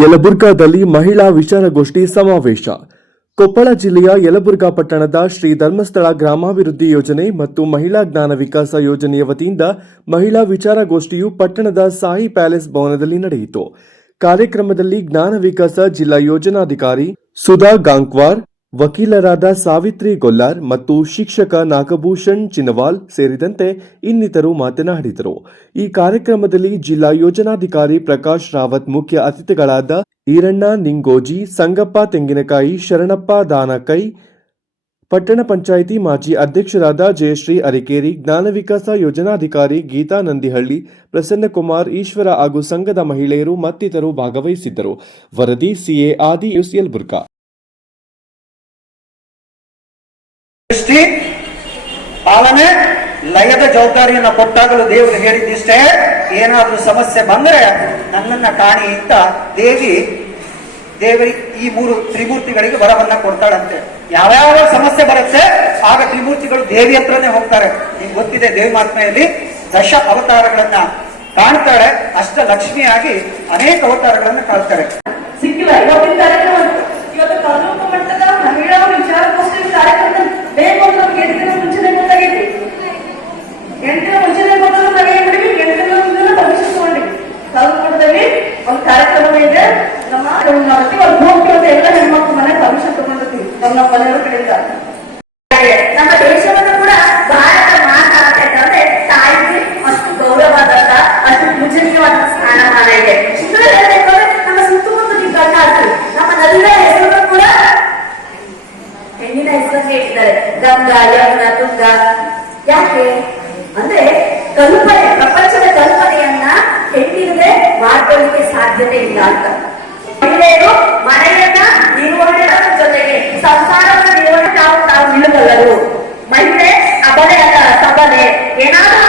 ಯಲಬುರ್ಗಾದಲ್ಲಿ ಮಹಿಳಾ ವಿಚಾರಗೋಷ್ಠಿ ಸಮಾವೇಶ. ಕೊಪ್ಪಳ ಜಿಲ್ಲೆಯ ಯಲಬುರ್ಗಾ ಪಟ್ಟಣದ ಶ್ರೀ ಧರ್ಮಸ್ಥಳ ಗ್ರಾಮಾಭಿವೃದ್ಧಿ ಯೋಜನೆ ಮತ್ತು ಮಹಿಳಾ ಜ್ಞಾನ ವಿಕಾಸ ಯೋಜನೆಯ ವತಿಯಿಂದ ಮಹಿಳಾ ವಿಚಾರಗೋಷ್ಠಿಯು ಪಟ್ಟಣದ ಸಾಯಿ ಪ್ಯಾಲೇಸ್ ಭವನದಲ್ಲಿ ನಡೆಯಿತು. ಕಾರ್ಯಕ್ರಮದಲ್ಲಿ ಜ್ಞಾನ ವಿಕಾಸ ಜಿಲ್ಲಾ ಯೋಜನಾಧಿಕಾರಿ ಸುಧಾ ಗಾಂಕ್ವಾರ್ ವಕೀಲರಾದ ಸಾವಿತ್ರಿ ಗೊಲ್ಲಾರ್ ಮತ್ತು ಶಿಕ್ಷಕ ನಾಗಭೂಷಣ್ ಚಿನವಾಲ್ ಸೇರಿದಂತೆ ಇನ್ನಿತರು ಮಾತನಾಡಿದರು. ಈ ಕಾರ್ಯಕ್ರಮದಲ್ಲಿ ಜಿಲ್ಲಾ ಯೋಜನಾಧಿಕಾರಿ ಪ್ರಕಾಶ್ ರಾವತ್ ಮುಖ್ಯ ಅತಿಥಿಗಳಾದ ಈರಣ್ಣ ನಿಂಗೋಜಿ, ಸಂಗಪ್ಪ ತೆಂಗಿನಕಾಯಿ, ಶರಣಪ್ಪ ದಾನಕೈ, ಪಟ್ಟಣ ಪಂಚಾಯಿತಿ ಮಾಜಿ ಅಧ್ಯಕ್ಷರಾದ ಜಯಶ್ರೀ ಅರಿಕೇರಿ, ಜ್ಞಾನ ವಿಕಾಸ ಯೋಜನಾಧಿಕಾರಿ ಗೀತಾ ನಂದಿಹಳ್ಳಿ ಪ್ರಸನ್ನಕುಮಾರ್ ಈಶ್ವರ ಹಾಗೂ ಸಂಘದ ಮಹಿಳೆಯರು ಮತ್ತಿತರರು ಭಾಗವಹಿಸಿದ್ದರು. ವರದಿ ಸಿಎ ಆದಿ ಯುಸಿಎಲ್ ಯಲಬುರ್ಗಾ ಸೃಷ್ಟಿ ಪಾಲನೆ ಲಯದ ಜವಾಬ್ದಾರಿಯನ್ನ ಕೊಟ್ಟಾಗಲೂ ದೇವರು ಹೇಳಿದ್ದಿಷ್ಟೇ ಏನಾದ್ರೂ ಸಮಸ್ಯೆ ಬಂದರೆ ನನ್ನನ್ನ ಕಾಣಿ ಅಂತ ದೇವಿ ದೇವರಿ ಈ ಮೂರು ತ್ರಿಮೂರ್ತಿಗಳಿಗೆ ವರವನ್ನ ಕೊಡ್ತಾಳಂತೆ. ಯಾವ್ಯಾವ ಸಮಸ್ಯೆ ಬರುತ್ತೆ ಆಗ ತ್ರಿಮೂರ್ತಿಗಳು ದೇವಿ ಹತ್ರನೇ ಹೋಗ್ತಾರೆ. ನಿಮ್ಗೆ ಗೊತ್ತಿದೆ ದೇವಿ ಮಾತ್ಮೆಯಲ್ಲಿ ದಶ ಅವತಾರಗಳನ್ನ ಕಾಣ್ತಾಳೆ. ಅಷ್ಟ ಲಕ್ಷ್ಮಿಯಾಗಿ ಅನೇಕ ಅವತಾರಗಳನ್ನ ಕಾಣ್ತಾರೆ ಸಿಕ್ಕಿಲ್ಲ ನಮ್ಮ ಮನೆಯವ್ರ ಕಡೆಯಿಂದ ನಮ್ಮ ದೇಶವನ್ನು ಕೂಡ ಭಾರತ ಮಾತಾಡ್ತೈತೆ ಅಂದ್ರೆ ತಾಯಿಗೆ ಅಷ್ಟು ಗೌರವವಾದಂತ, ಅಷ್ಟು ಪೂಜನೀಯವಾದ ಸ್ಥಾನಮಾನ ಇದೆ. ಇನ್ನೊಂದು ಹೇಳ್ಬೇಕು ಅಂದ್ರೆ ನಮ್ಮ ಸುತ್ತಮುತ್ತ ಗಂಡಾದ್ರು ನಮ್ಮ ನದಿಗಳ ಹೆಸರು ಕೂಡ ಹೆಣ್ಣಿನ ಹೆಸರು ಹೇಳಿದ್ದಾರೆ ಗಂಗಾ, ಯಮುನಾ ತುಂಗಾ ಯಾಕೆ? ಅಂದ್ರೆ ಕಲ್ಪನೆ, ಪ್ರಪಂಚದ ಕಲ್ಪನೆಯನ್ನ ಹೆಣ್ಣಿನದೇ ಮಾಡ್ಕೊಳ್ಳಿಕ್ಕೆ ಸಾಧ್ಯತೆ ಇಲ್ಲ ಅಂತ. ಮಹಿಳೆಯರು ಮನೆಯ